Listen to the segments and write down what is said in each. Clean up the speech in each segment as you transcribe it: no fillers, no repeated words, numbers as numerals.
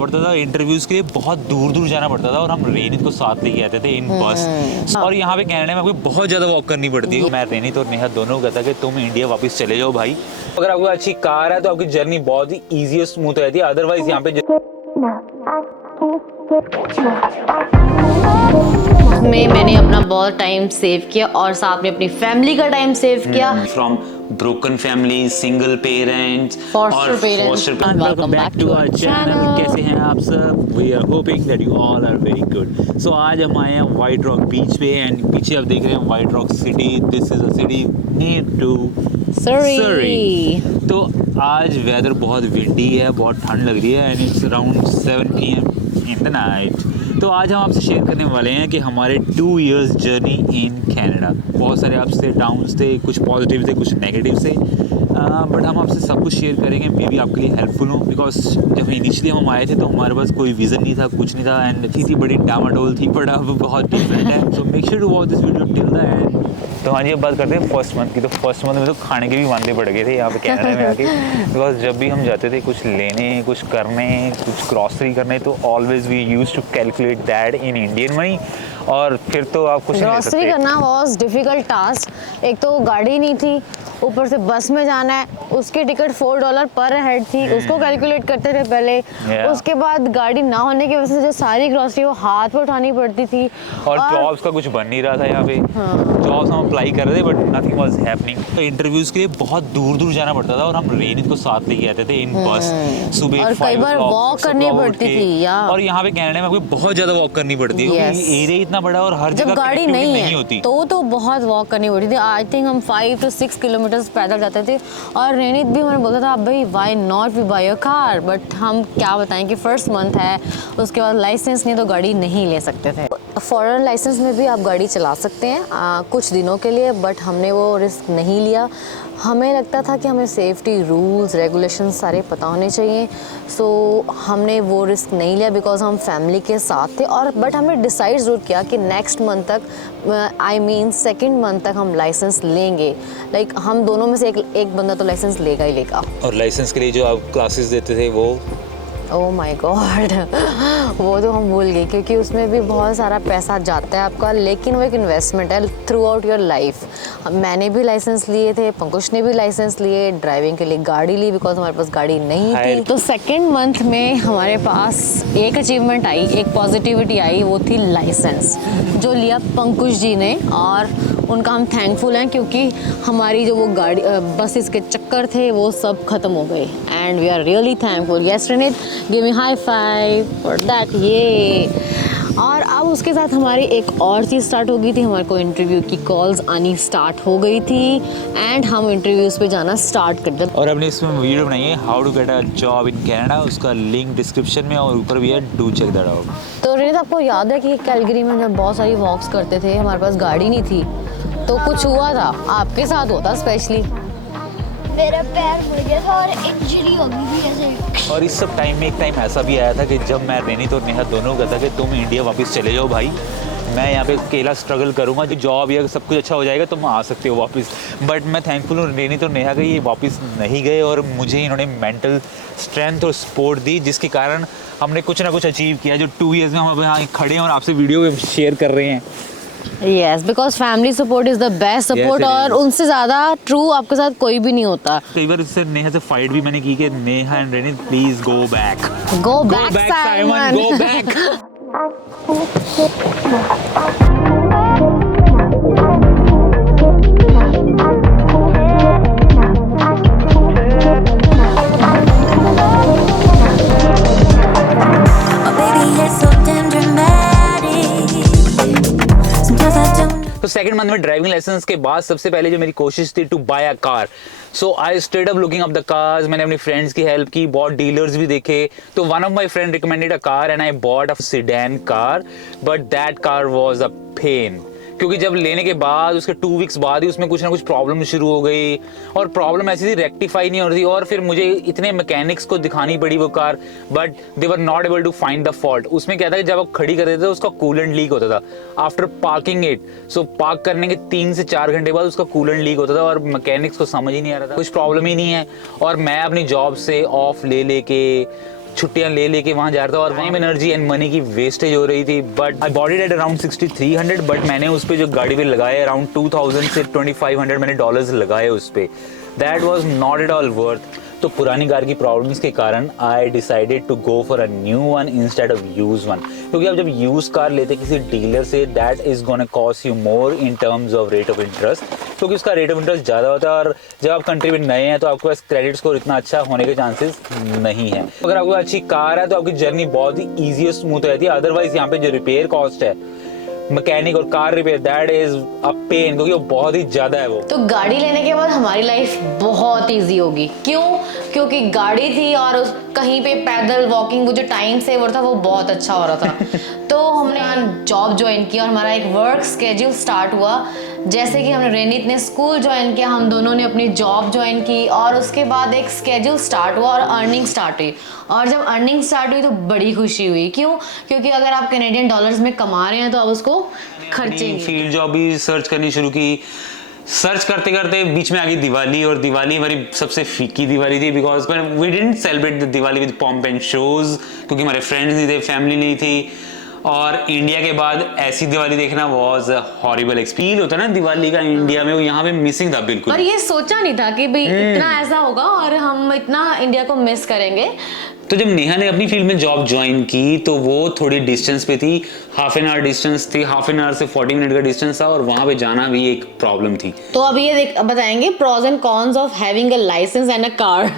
पड़ता था इंटरव्यूज के लिए, बहुत दूर दूर जाना पड़ता था और हम रेनित को साथ लेके आते थे इन बस। और यहाँ पे कनाडा में आपको बहुत ज़्यादा वॉक करनी पड़ती है। मैं रेनित और नेहा दोनों को कहता कि तुम इंडिया वापस चले जाओ भाई। अगर आपको अच्छी कार है तो आपकी जर्नी बहुत ही ईजी और स्मूथ रहती है। अदरवाइज यहाँ पे मैंने अपना बहुत टाइम सेव किया और साथ में अपनी फैमिली का टाइम सेव किया। From broken family, single parents, Foster parents. Welcome back to our channel. कैसे हैं आप सब? We are hoping that you all are very good. So आज हम आए हैं वाइट रॉक बीच पे एंड पीछे आप देख रहे हैं White Rock city. This is a city near to Surrey. तो आज वेदर बहुत विंडी है, बहुत ठंड लग रही है and it's around 7 PM in the night. तो आज हम आपसे शेयर करने वाले हैं कि हमारे 2 years जर्नी इन कनाडा। बहुत सारे अप्स थे, डाउन्स थे, कुछ पॉजिटिव थे, कुछ नेगेटिव थे, बट हम आपसे सब कुछ शेयर करेंगे। मे बी आपके लिए हेल्पफुल हो, बिकॉज जब इनिशियली हम आए थे तो हमारे पास कोई विज़न नहीं था, कुछ नहीं था एंड थी बड़ी डामाडोल थी, बट अब बहुत डिफरेंट है। So make sure to watch this video till the end. तो हाँ जी, अब बात करते हैं फर्स्ट मंथ की। तो फर्स्ट मंथ में तो खाने के भी वांदे पड़ गए थे यहाँ पे कनाडा में आके, बिकॉज जब भी हम जाते थे कुछ लेने, कुछ करने, कुछ ग्रॉसरी करने, तो always we use to calculate that in Indian money और फिर तो आप कुछ नहीं ले सकते। ग्रॉसरी करना वॉज डिफिकल्ट टास्क। एक तो गाड़ी नहीं थी, ऊपर से बस में जाना है, उसकी टिकट $4 पर हेड थी, उसको कैलकुलेट करते थे पहले। उसके बाद गाड़ी ना होने की वजह से जो सारी ग्रॉसरी वो हाथ पे उठानी पड़ती थी। और जॉब्स का कुछ बन नहीं रहा था यहाँ पे। जॉब्स हम अप्लाई कर रहे थे बट नथिंग वाज हैपनिंग। तो इंटरव्यूज के लिए बहुत दूर दूर जाना पड़ता था और हम रेनित को साथ लेके आते थे इन बस। सुबह और कई बार वॉक करनी पड़ती थी और यहाँ पे कनाडा में आपको बहुत ज्यादा वॉक करनी पड़ती है क्योंकि एरिया इतना बड़ा और हर जगह गाड़ी नहीं होती तो बहुत वॉक करनी पड़ती थी। आई थिंक हम 5 to 6 किलोमीटर पैदल जाते थे। और रेनित भी हमें बोलता था भाई why not we buy a car, but हम क्या बताएं कि फर्स्ट मंथ है, उसके बाद लाइसेंस नहीं तो गाड़ी नहीं ले सकते थे। फॉरेन लाइसेंस में भी आप गाड़ी चला सकते हैं कुछ दिनों के लिए, बट हमने वो रिस्क नहीं लिया। हमें लगता था कि हमें सेफ्टी रूल्स रेगुलेशन सारे पता होने चाहिए, सो हमने वो रिस्क नहीं लिया बिकॉज हम फैमिली के साथ थे। और बट हमने डिसाइड ज़रूर किया कि नेक्स्ट मंथ तक, आई मीन सेकेंड मंथ तक हम लाइसेंस लेंगे। लाइक हम दोनों में से एक बंदा तो लाइसेंस लेगा ही लेगा। और लाइसेंस के लिए जो आप क्लासेस देते थे वो, ओह माय गॉड, वो तो हम भूल गए क्योंकि उसमें भी बहुत सारा पैसा जाता है आपका, लेकिन वो एक इन्वेस्टमेंट है थ्रू आउट योर लाइफ। मैंने भी लाइसेंस लिए थे, पंकुश ने भी लाइसेंस लिए, ड्राइविंग के लिए गाड़ी ली बिकॉज हमारे पास गाड़ी नहीं थी। तो सेकेंड मंथ में हमारे पास एक अचीवमेंट आई, एक पॉजिटिविटी आई, वो थी लाइसेंस, जो लिया पंकुश जी ने। और उनका हम थैंकफुल हैं क्योंकि हमारी जो वो गाड़ी बसेस के चक्कर थे वो सब ख़त्म हो गए and we are really thankful. Yes Renit, give me high five for that. ये और अब उसके साथ हमारी एक और चीज़ स्टार्ट हो गई थी, हमारे को इंटरव्यू की कॉल्स आनी स्टार्ट हो गई थी एंड हम इंटरव्यूज़ पे जाना स्टार्ट कर दिया। और हमने इसमें वीडियो बनाई है how to get a job in Canada, उसका लिंक डिस्क्रिप्शन में और ऊपर भी है, डू चेक दैट आउट। तो रेनित, आपको याद है कि कैलगरी में जब बहुत सारी वॉक्स करते थे, हमारे पास गाड़ी नहीं थी, तो कुछ हुआ था, आपके साथ होता स्पेशली। मेरा पैर मुड़ गया था और इंजरी हो गई थी ऐसे। और इस सब टाइम में एक टाइम ऐसा भी आया था कि जब मैं रेनित और नेहा दोनों को कहता कि तुम इंडिया वापस चले जाओ भाई, मैं यहाँ पे अकेला स्ट्रगल करूँगा, जो जॉब या सब कुछ अच्छा हो जाएगा तुम आ सकते हो वापस। बट मैं थैंकफुल हूँ रेनित और नेहा के, ये वापस नहीं गए और मुझे इन्होंने मेंटल स्ट्रेंथ और सपोर्ट दी, जिसके कारण हमने कुछ ना कुछ अचीव किया। जो 2 years में हम यहाँ खड़े हैं और आपसे वीडियो शेयर कर रहे हैं। Yes, because family support is the best support। Yes, और उनसे ज़्यादा ट्रू आपके साथ कोई भी नहीं होता। कई बार इससे नेहा से फाइट भी मैंने की कि Neha and Renit please go back, go back Simon, go back. तो सेकंड मंथ में ड्राइविंग लाइसेंस के बाद सबसे पहले जो मेरी कोशिश थी to buy a car. So I straight up looking up the cars. मैंने अपने फ्रेंड्स की हेल्प की, बहुत डीलर्स भी देखे। तो one of my friend recommended a car and I bought a sedan car, but that car was a pain, क्योंकि जब लेने के बाद उसके 2 weeks बाद ही उसमें कुछ ना कुछ प्रॉब्लम शुरू हो गई और प्रॉब्लम ऐसी थी रेक्टिफाई नहीं हो रही थी। और फिर मुझे इतने मैकेनिक्स को दिखानी पड़ी वो car, but they were not able to find the fault. उसमें क्या था कि जब आप खड़ी कर देते थे उसका कूलेंट लीक होता था after parking it. So park करने के 3 से 4 घंटे बाद उसका कूलेंट लीक होता था और मैकेनिक्स को समझ ही नहीं आ रहा था, कुछ प्रॉब्लम ही नहीं है। और मैं अपनी जॉब से ऑफ ले लेके छुट्टियां ले लेके वहां जा रहा था और वहीं में एनर्जी एंड मनी की वेस्टेज हो रही थी। But I bought it at around 6300, but मैंने उस पर जो गाड़ी पे लगाए अराउंड 2000 से 2500 मैंने डॉलर्स लगाए उस पर। That was not at all worth. तो पुरानी कार की प्रॉब्लम्स के कारण I decided to go for a new one instead of use one, क्योंकि आप जब यूज कार लेते किसी डीलर से that is gonna cost you more in terms of rate of interest, क्योंकि उसका रेट ऑफ इंटरेस्ट ज़्यादा होता है और जब आप कंट्री में नए हैं तो आपके पास क्रेडिट स्कोर इतना अच्छा होने के चांसेस नहीं है। अगर आपको अच्छी कार है तो आपकी जर्नी बहुत ही ईजी और स्मूथ रहती है। अदरवाइज यहाँ पे जो रिपेयर कॉस्ट है मैकेनिक और car repair that is a pain, क्योंकि वो बहुत ही ज्यादा है वो। तो गाड़ी लेने के बाद हमारी लाइफ बहुत इजी होगी। क्यों? क्योंकि गाड़ी थी और कहीं पे पैदल वॉकिंग वो जो टाइम सेवर था वो बहुत अच्छा हो रहा था। तो हमने जॉब ज्वाइन किया और हमारा एक वर्क स्केड्यूल स्टार्ट हुआ। जैसे कि हमने रेनित ने स्कूल ज्वाइन किया, हम दोनों ने अपनी जॉब ज्वाइन की और उसके बाद एक स्केड्यूल स्टार्ट हुआ और अर्निंग स्टार्ट हुई। और जब अर्निंग स्टार्ट हुई तो बड़ी खुशी हुई। क्यों? क्योंकि अगर आप कैनेडियन डॉलर्स में कमा रहे हैं तो आप उसको खर्चेंगे। फील्ड जॉब भी सर्च करनी शुरू की। सर्च करते करते बीच में आ गई दिवाली, और दिवाली हमारी सबसे फीकी दिवाली थी because we didn't celebrate the Diwali with pomp and shows, क्योंकि हमारे फ्रेंड्स नहीं थे, फैमिली नहीं थी। और इंडिया के बाद ऐसी दिवाली देखना वाज हॉरिबल एक्सपीरियंस होता है ना दिवाली का इंडिया में, वो यहाँ पे मिसिंग था बिल्कुल। पर ये सोचा नहीं था कि भाई इतना ऐसा होगा और हम इतना इंडिया को मिस करेंगे। तो जब नेहा ने अपनी फील्ड में जॉब ज्वाइन की तो वो थोड़ी डिस्टेंस पे थी, हाफ एन आवर डिस्टेंस थी, हाफ एन आवर से 40 मिनट का डिस्टेंस था और वहां पे जाना भी एक प्रॉब्लम थी। तो अभी ये बताएंगे pros and cons of having a licence and a car.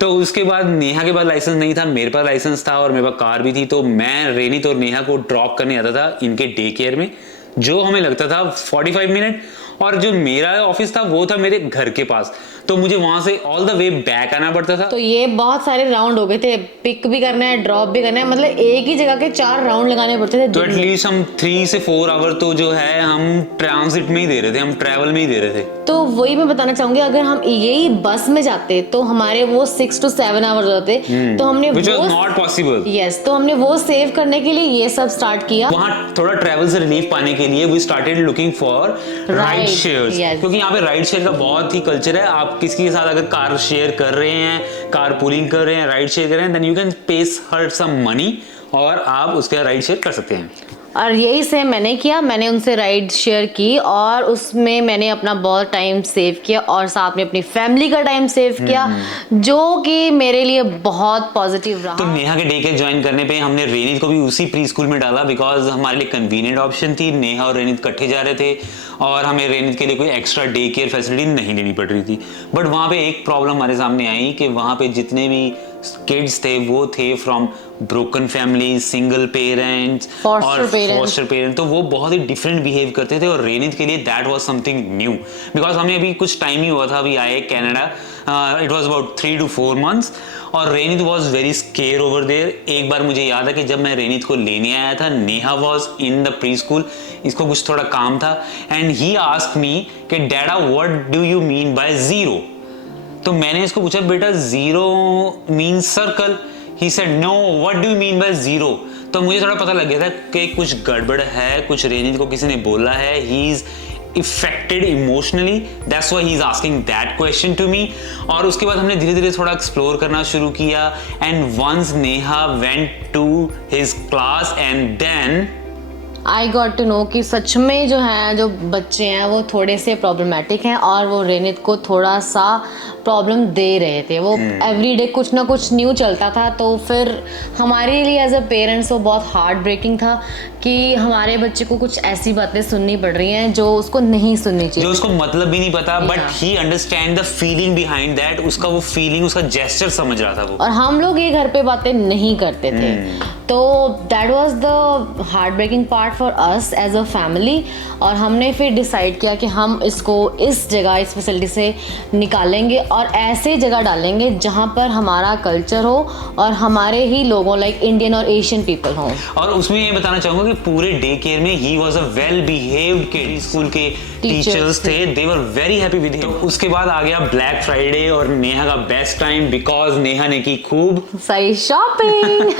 तो उसके बाद नेहा के पास लाइसेंस नहीं था, मेरे पास लाइसेंस था और मेरे पास कार भी थी। तो मैं रेनित और नेहा को ड्रॉप करने आता था इनके डे केयर में, जो हमें लगता था 45 मिनट, और जो मेरा ऑफिस था वो था मेरे घर के पास, तो मुझे वहां से ऑल द वे बैक आना पड़ता था। तो ये बहुत सारे राउंड हो गए थे, पिक भी करना है, ड्रॉप भी करना है, मतलब एक ही जगह के 4 राउंड लगाने पड़ते थे। तो एटलीस्ट हम 3 से 4 आवर तो जो है हम ट्रांजिट में ही दे रहे थे, हम ट्रैवल में ही दे रहे थे। तो वही मैं बताना चाहूंगी, अगर हम यही बस में जाते तो हमारे वो 6 to 7 आवर्स होते। तो हमने Which was not possible. Yes, तो हमने वो सेव करने के लिए ये सब स्टार्ट किया। वहाँ थोड़ा ट्रैवल से रिलीफ पाने के लिए we started looking for ride shares, क्योंकि यहाँ पे राइड शेयर का बहुत ही कल्चर है। आप किसी के साथ अगर कार शेयर कर रहे हैं, कार पूलिंग कर रहे हैं, राइड शेयर कर रहे हैं, then you can pay her some money और आप उसके राइड शेयर कर सकते हैं। और यही सेम मैंने किया, मैंने उनसे राइड शेयर की और उसमें मैंने अपना बहुत टाइम सेव किया और साथ में अपनी फैमिली का टाइम सेव किया, जो कि मेरे लिए बहुत पॉजिटिव रहा। तो नेहा के डे केयर ज्वाइन करने पे हमने रेनित को भी उसी प्री स्कूल में डाला बिकॉज हमारे लिए कन्वीनियंट ऑप्शन थी। नेहा और रेनित इकट्ठे जा रहे थे और हमें रेनित के लिए कोई एक्स्ट्रा डे केयर फैसिलिटी नहीं लेनी पड़ रही थी। बट वहाँ पे एक प्रॉब्लम हमारे सामने आई कि वहाँ पे जितने भी किड्स थे वो थे from broken family, single parents और फॉस्टर पेरेंट, तो वो बहुत ही डिफरेंट बिहेव करते थे। और रेनित के लिए that was something new because हमें अभी कुछ टाइम ही हुआ था अभी आए Canada, it was about 3 to 4 months, और Renit was very scare over there. एक बार मुझे याद है कि जब मैं रेनित को लेने आया था, Neha was in the pre school, इसको कुछ थोड़ा काम था एंड ही आस्क्ड मी कि dada what do you mean by zero. तो मैंने इसको पूछा, बेटा zero means circle. He said no what do you mean by zero. तो मुझे थोड़ा पता लग गया था कि कुछ गड़बड़ है, कुछ रेनित को किसी ने बोला है, he is affected emotionally, that's why he's asking that question to me। और उसके बाद हमने धीरे धीरे थोड़ा एक्सप्लोर करना शुरू किया and once Neha went to his class and then I got to know कि सच में जो है जो बच्चे हैं वो थोड़े से प्रॉब्लमेटिक हैं और वो रेनित को थोड़ा सा प्रॉब्लम दे रहे थे। वो एवरीडे कुछ ना कुछ न्यू चलता था, तो फिर हमारे लिए एज अ पेरेंट्स वो बहुत हार्ट ब्रेकिंग था कि हमारे बच्चे को कुछ ऐसी बातें सुननी पड़ रही हैं जो उसको नहीं सुननी चाहिए, जो उसको मतलब भी नहीं पता, but he understand the feeling behind that. उसका वो फीलिंग, उसका जेस्चर समझ रहा था वो। और हम लोग ये घर पे बातें नहीं करते थे, तो that was the heart breaking part for us as a family. और हमने फिर डिसाइड किया कि हम इसको इस जगह, इस फैसिलिटी से निकालेंगे और ऐसे जगह डालेंगे जहाँ पर हमारा कल्चर हो और हमारे ही लोगों लाइक इंडियन और एशियन पीपल हों। और उसमें ये बताना चाहूंगा कि पूरे डे केयर में he was a well behaved kid. School के टीचर्स थे, they were very happy with him. उसके बाद आ गया ब्लैक फ्राइडे और नेहा का बेस्ट टाइम बिकॉज नेहा ने की खूब सही शॉपिंग।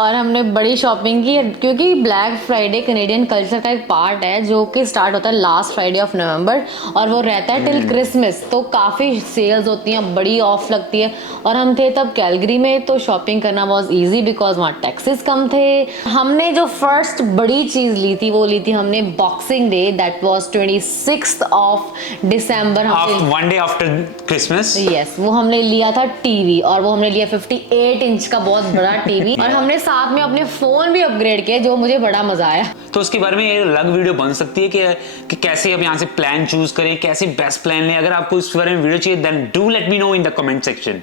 और हमने बड़ी शॉपिंग की क्योंकि ब्लैक फ्राइडे कनेडियन कल्चर का एक पार्ट है जो कि स्टार्ट होता है लास्ट फ्राइडे ऑफ नवंबर और वो रहता है टिल क्रिसमस। तो काफ़ी सेल्स होती हैं, बड़ी ऑफ लगती है। और हम थे तब कैलगरी में, तो शॉपिंग करना वॉज ईजी बिकॉज वहाँ टैक्सेस कम थे। हमने जो फर्स्ट बड़ी चीज़ ली थी वो ली थी हमने boxing day, that was 26 of December. One day after Christmas. Yes, वो हमने लिया था टीवी और वो हमने लिया 58 इंच का बहुत बड़ा टीवी और हमने साथ में अपने फोन भी अपग्रेड किए, जो मुझे बड़ा मजा आया। तो उसके बारे में ये अलग वीडियो बन सकती है कि कैसे अब यहाँ से प्लान चूज करें, कैसे बेस्ट प्लान लें। अगर आपको इस बारे में वीडियो चाहिए then do let me know in the comment section.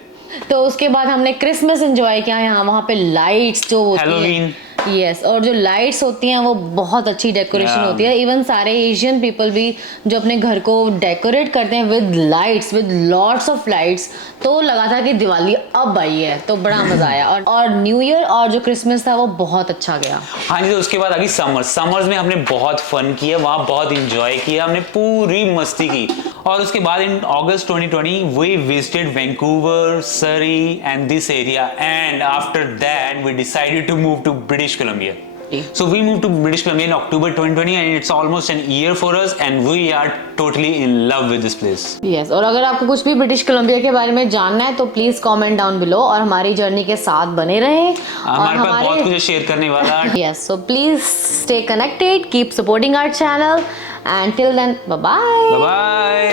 तो उसके बाद हमने क्रिसमस एंजॉय किया यहाँ, वहाँ पे लाइट्स जो होती Halloween। यस, और जो लाइट्स होती हैं वो बहुत अच्छी डेकोरेशन होती है। इवन सारे एशियन पीपल भी जो अपने घर को डेकोरेट करते हैं with lights, with lots of lights. तो लगा था कि दिवाली अब आई है, तो बड़ा मजा आया। और न्यू ईयर और जो क्रिसमस था वो बहुत अच्छा गया। हाँ जी, तो उसके बाद आ गई समर्स में हमने बहुत फन किया, वहाँ बहुत इंजॉय किया, हमने पूरी मस्ती की। और उसके बाद in August 2020 we visited Vancouver, Surrey and this area, and after that we decided to move to British Columbia. So we moved to British Columbia in October 2020 and it's almost an year for us and we are totally in love with this place. Yes, और अगर आपको कुछ भी British Columbia के बारे में जानना है तो प्लीज कमेंट डाउन बिलो और हमारी जर्नी के साथ बने रहें। हमारे पास बहुत कुछ शेयर करने वाला। Yes, so please stay connected, keep supporting our channel and till then, bye bye. Bye bye.